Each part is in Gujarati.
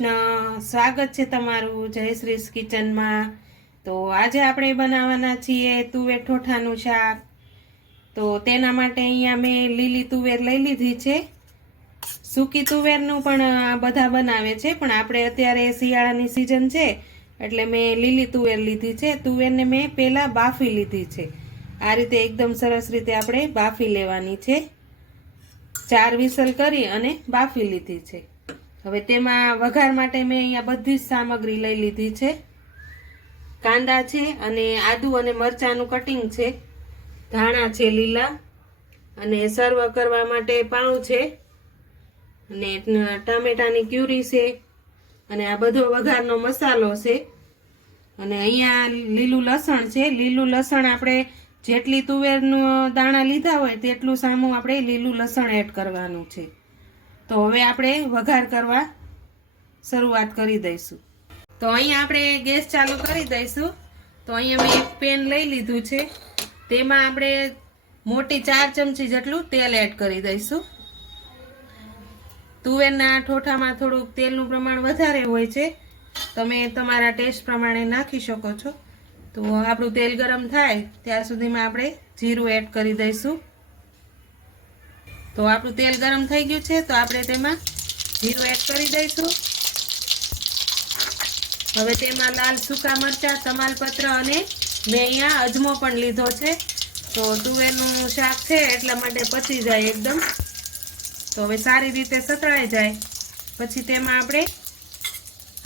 કૃષ્ણ, સ્વાગત છે તમારું જયશ્રીસ કિચનમાં। તો આજે આપણે બનાવવાના છીએ તુવેર ઠોઠાનું શાક। તો તેના માટે અહીંયા મેં લીલી તુવેર લઈ લીધી છે। સૂકી તુવેરનું પણ બધા બનાવે છે, પણ આપણે અત્યારે શિયાળાની સિઝન છે એટલે મેં લીલી તુવેર લીધી છે। તુવેરને મેં પહેલાં બાફી લીધી છે। આ રીતે એકદમ સરસ રીતે આપણે બાફી લેવાની છે। 4 વિસલ કરી અને બાફી લીધી છે। હવે તેમાં વઘાર માટે મેં અહીંયા બધી જ સામગ્રી લઈ લીધી છે। કાંદા છે અને આદુ અને મરચાંનું કટિંગ છે, ધાણા છે લીલા, અને સર્વ કરવા માટે પાઉં છે, અને ટામેટાની ક્યુરી છે, અને આ બધો વઘારનો મસાલો છે, અને અહીંયા લીલું લસણ છે। લીલું લસણ આપણે જેટલી તુવેરનું દાણા લીધા હોય તેટલું સામું આપણે લીલું લસણ એડ કરવાનું છે। તો હવે આપણે વઘાર કરવા શરૂઆત કરી દઈશું। તો અહીંયા આપણે ગેસ ચાલુ કરી દઈશું। તો અહીંયા મેં એક પેન લઈ લીધું છે, તેમાં આપણે મોટી 4 ચમચી જેટલું તેલ એડ કરી દઈશું। તુવેરના ઠોઠામાં થોડુંક તેલનું પ્રમાણ વધારે હોય છે, તમે તમારા ટેસ્ટ પ્રમાણે નાખી શકો છો। તો આપણું તેલ ગરમ થાય ત્યાં સુધીમાં આપણે જીરું એડ કરી દઈશું। તો આપણું તેલ ગરમ થઈ ગયું છે, તો આપણે તેમાં જીરું એડ કરી દઈશું। હવે તેમાં લાલ સૂકા મરચાં, તમાલપત્ર અને મેં અહીંયા અજમો પણ લીધો છે। તો તુવેરનું શાક છે એટલા માટે પચી જાય એકદમ। તો હવે સારી રીતે સતળાઈ જાય પછી તેમાં આપણે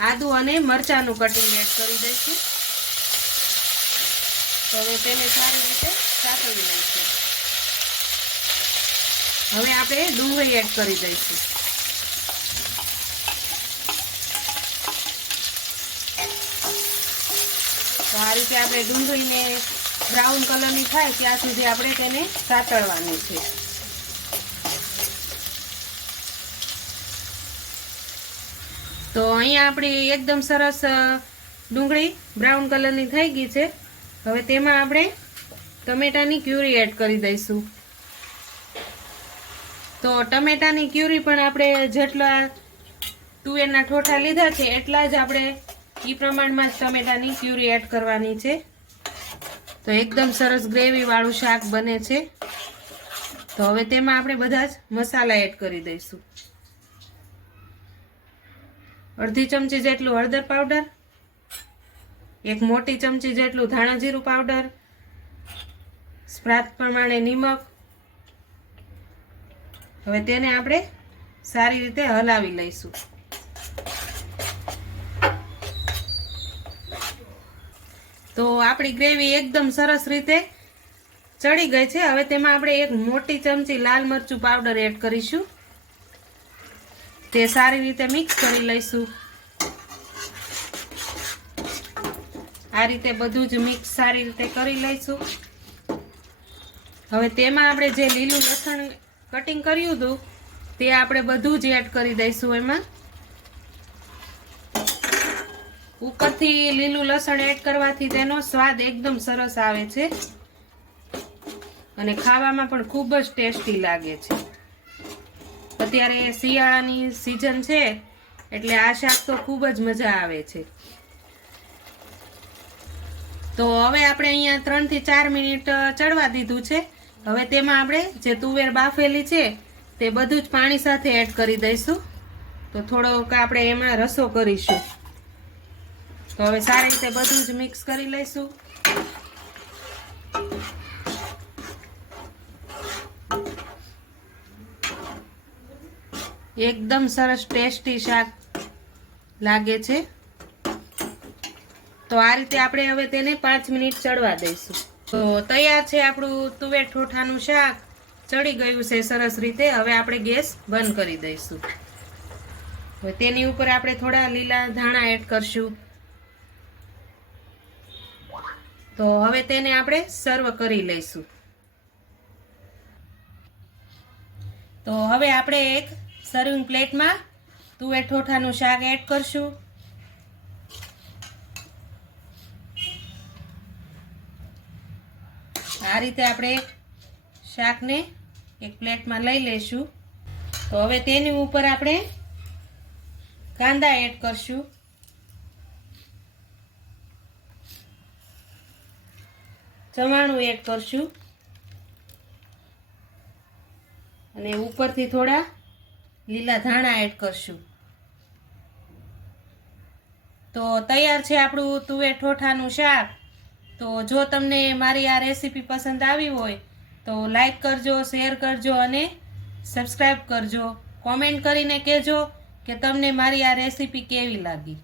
આદુ અને મરચાંનું કટિંગ એડ કરી દઈશું। તો હવે તેને સારી રીતે સાતળી લઈશું। હવે આપણે ડુંગળી એડ કરી દઈશું। તો આ રીતે આપણે ડુંગળીને બ્રાઉન કલરની થાય ત્યાં સુધી આપણે તેને સાતળવાની છે। તો અહીંયા આપણી એકદમ સરસ ડુંગળી બ્રાઉન કલરની થઈ ગઈ છે। હવે તેમાં આપણે ટમેટાની ક્યુરી એડ કરી દઈશું। તો ટમેટાની ક્યુરી પણ આપણે જેટલા તુવેરના ઠોઠા લીધા છે એટલા જ આપણે એ પ્રમાણમાં જ ટમેટાની ક્યુરી એડ કરવાની છે। તો એકદમ સરસ ગ્રેવી વાળું શાક બને છે। તો હવે તેમાં આપણે બધા જ મસાલા એડ કરી દઈશું। અડધી ચમચી જેટલું હળદર પાવડર, 1 મોટી ચમચી જેટલું ધાણા જીરું પાવડર, સ્વાદ પ્રમાણે નિમક। હવે તેને આપણે સારી રીતે હલાવી લઈશું। તો આપણી ગ્રેવી એકદમ સરસ રીતે ચડી ગઈ છે। હવે તેમાં આપણે 1 મોટી ચમચી લાલ મરચું પાવડર એડ કરીશું। તે સારી રીતે મિક્સ કરી લઈશું। આ રીતે બધું જ મિક્સ સારી રીતે કરી લઈશું। હવે તેમાં આપણે જે લીલું લસણ કટિંગ કર્યું હતું તે આપણે બધું જ એડ કરી દઈશું। એમાં ઉપરથી લીલું લસણ એડ કરવાથી તેનો સ્વાદ એકદમ સરસ આવે છે અને ખાવામાં પણ ખૂબ જ ટેસ્ટી લાગે છે। અત્યારે શિયાળાની સિઝન છે એટલે આ શાક તો ખૂબ જ મજા આવે છે। તો હવે આપણે અહીંયા 3 થી 4 મિનિટ ચડવા દીધું છે। હવે તેમાં આપણે જે તુવેર બાફેલી છે તે બધું જ પાણી સાથે એડ કરી દઈશું। તો થોડોક આપણે એમાં રસો કરીશું। તો હવે સારી રીતે બધું જ મિક્સ કરી લઈશું। એકદમ સરસ ટેસ્ટી શાક લાગે છે। તો આ રીતે આપણે હવે તેને 5 મિનિટ ચડવા દઈશું। તો તૈયાર છે આપણું તુવેર ઠોઠાનું શાક, ચડી ગયું છે સરસ રીતે। હવે આપણે ગેસ બંધ કરી દઈશું। હવે તેની ઉપર આપણે થોડા લીલા ધાણા એડ કરશું। તો હવે તેને આપણે સર્વ કરી લઈશું। તો હવે આપણે એક સર્વિંગ પ્લેટમાં તુવેર ઠોઠાનું શાક એડ કરશું। આ રીતે આપણે શાકને એક પ્લેટમાં લઈ લઈશું। તો હવે તેની ઉપર આપણે કાંદા એડ કરશું, ચવાણું એડ કરશું અને ઉપરથી થોડા લીલા ધાણા એડ કરશું. તો તૈયાર છે આપણું તુવેર ઠોઠાનું શાક. તો જો તમને મારી આ રેસીપી પસંદ આવી હોય તો લાઈક કરજો, શેર કરજો અને સબસ્ક્રાઈબ કરજો. કોમેન્ટ કરીને કહેજો કે તમને મારી આ રેસીપી કેવી લાગી.